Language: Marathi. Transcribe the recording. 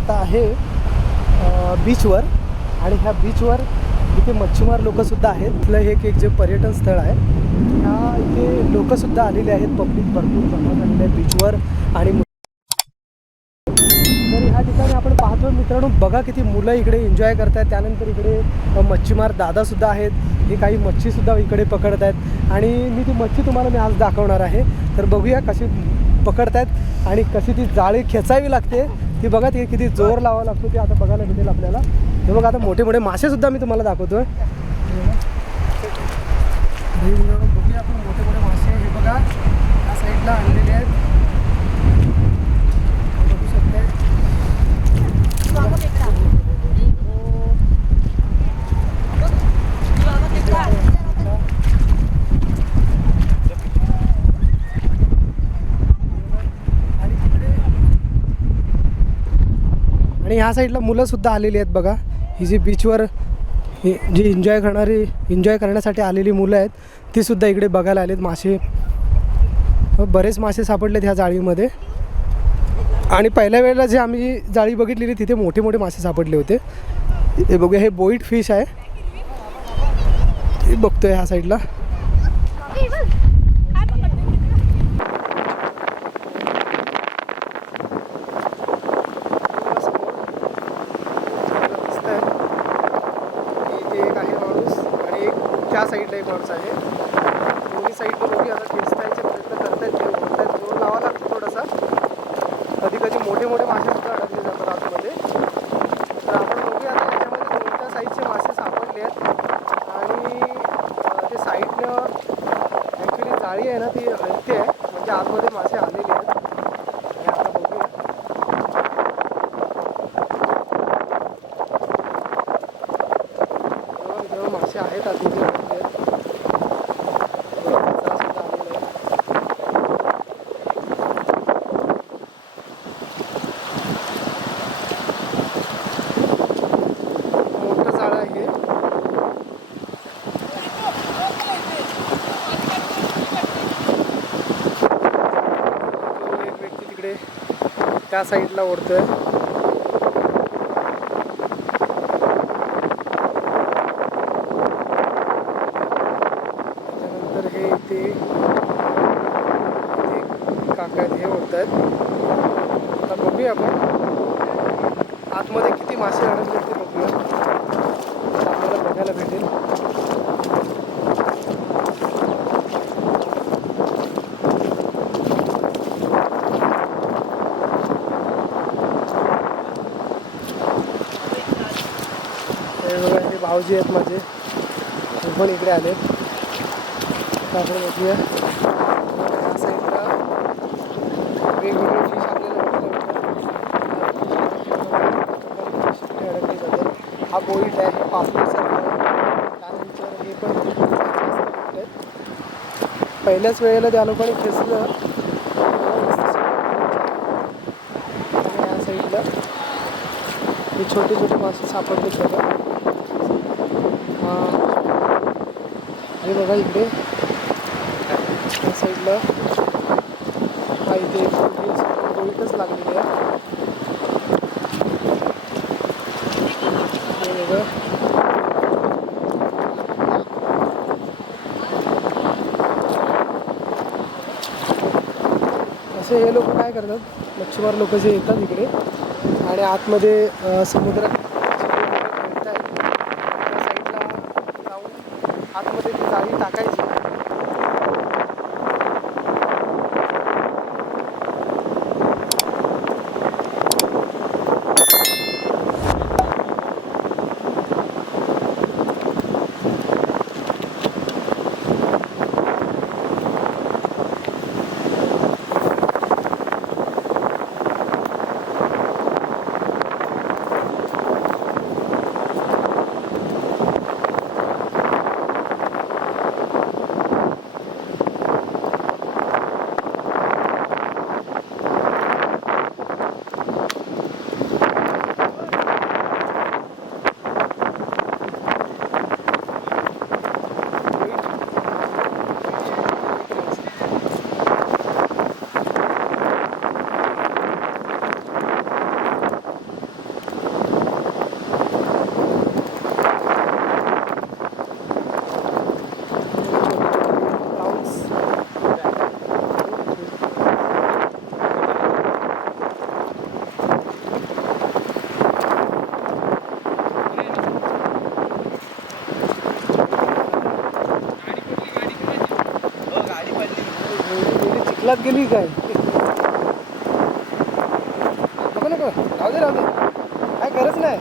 आता आहे बीचवर आणि ह्या बीचवर इथे मच्छीमार लोकंसुद्धा आहेत. तिथलं हे एक जे पर्यटन स्थळ आहे ह्या इथे लोकंसुद्धा आलेले आहेत. पब्लिक भरपूर जमा झालेले आहे बीचवर आणि तर ह्या ठिकाणी आपण पाहतो मित्रांनो बघा किती मुलं इकडे एन्जॉय करतात त्यानंतर इकडे मच्छीमार दादासुद्धा आहेत. हे काही मच्छीसुद्धा इकडे पकडत आहेत. आणि मी ती मच्छी तुम्हाला मी आज दाखवणार आहे. तर बघूया कशी पकडत आहेत आणि कशी ती जाळी खेचावी लागते. ती बघा ती किती जोर लावावा लागतो ते आता बघायला भेटेल आपल्याला. हे बघा आता मोठे मोठे मासेसुद्धा मी तुम्हाला दाखवतोय. हे बघा, बघूया आपण मोठे मोठे मासे हे बघा या साईडला आणलेले आहेत. बघू शकताय. ह्या साईडला मुलंसुद्धा आलेली आहेत बघा. ही जी बीचवर जी एन्जॉय करणारी एन्जॉय करण्यासाठी आलेली मुलं आहेत ती सुद्धा इकडे बघायला आलेत. मासे बरेच मासे सापडलेत ह्या जाळीमध्ये. आणि पहिल्या वेळेला जे आम्ही जाळी बघितलेली तिथे मोठे मोठे मासे सापडले होते. हे बघूया हे बोईट फिश आहे. बघतोय ह्या साईडला इथे एक आहे माणूस आणि एक त्या साईडला एक माणूस आहे. दोन्ही साईडला दोघी आता खेचतायचे प्रयत्न करतायत ते ओढतायत जोर लावा लागतो थोडासा. कधी कधी मोठे मोठे मासे सुद्धा अडकले जातात आतमध्ये. तर आपण बघूया आता याच्यामध्ये कोणत्या साईजचे मासे सापडले आहेत. आणि ते साईडनं ॲक्च्युली जाळी आहे ना ती हलती आहे. म्हणजे आतमध्ये मासे आलेले आहेत. मासे आहेत आतमध्ये अडकले आहेत. बघा, कचरा सुद्धा आलेला आहे. मोठं जाळं आहे तो एक व्यक्ती तिकडे त्या साईडला ओढतोय. त्याच्यानंतर हे इथे इथे काका आहेत हे ओढत आहेत आता बघूया आपण. आतमध्ये किती मासे अडकले ते बघूया. आपल्याला बघायला भेटेल हे बघा हे भाऊजी आहेत माझे. ते पण इकडे आले आपण बघूया. या साईडला वेगवेगळे फिश आपल्याला इकडे अडकले जातात हा बोईट आहे. हे त्यानंतर हे पण पहिल्याच वेळेला त्या लोकांनी खेचलं. या साईडला हे छोटे छोटे मासे सापडले बघा हे बघा इकडे. या साईडला हा इथे एक लागलेली आहे. हे बघा. असे हे लोक काय करतात? मच्छीमार लोक जे येतात इकडे आणि आतमध्ये समुद्रात चिखलात गेली काय? नको नको राहू दे राहू दे. काय गरज नाही.